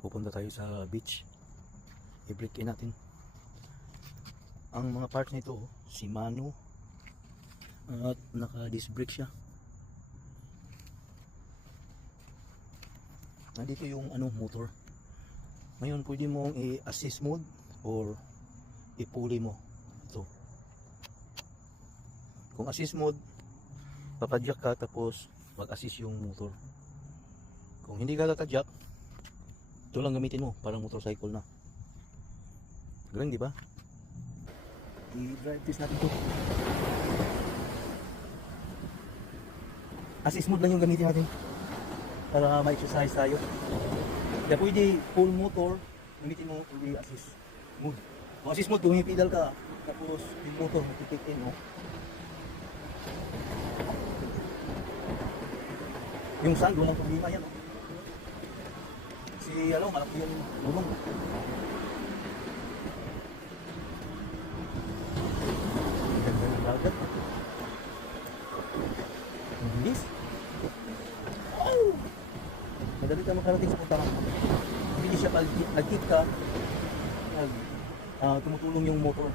pupunta tayo sa beach. I-break in natin ang mga parts nito. Shimano at naka disc brake siya. Nandito yung motor. Ngayon pwede mong i-assist mode or i-pulley mo ito. Kung assist mode, papadyak ka tapos mag-assist yung motor. Kung hindi ka tatadyak, ito lang gamitin mo, parang motorcycle na. Galing, di ba? I-drive test natin to. Assist mode lang yung gamitin natin para ma-exercise tayo. Kaya pwede full motor, gamitin mo fully assist mode. Kung assist mode, pumipidal ka, tapos yung motor, matipitin mo. Yung sand, walang problema yan. Kasi malaki yung gulong. Ganda ng dagat. Ang bilis. Oh! Madali ka makarating sa puntahan. Hindi siya pag nag-hit ka, tumutulong yung motor.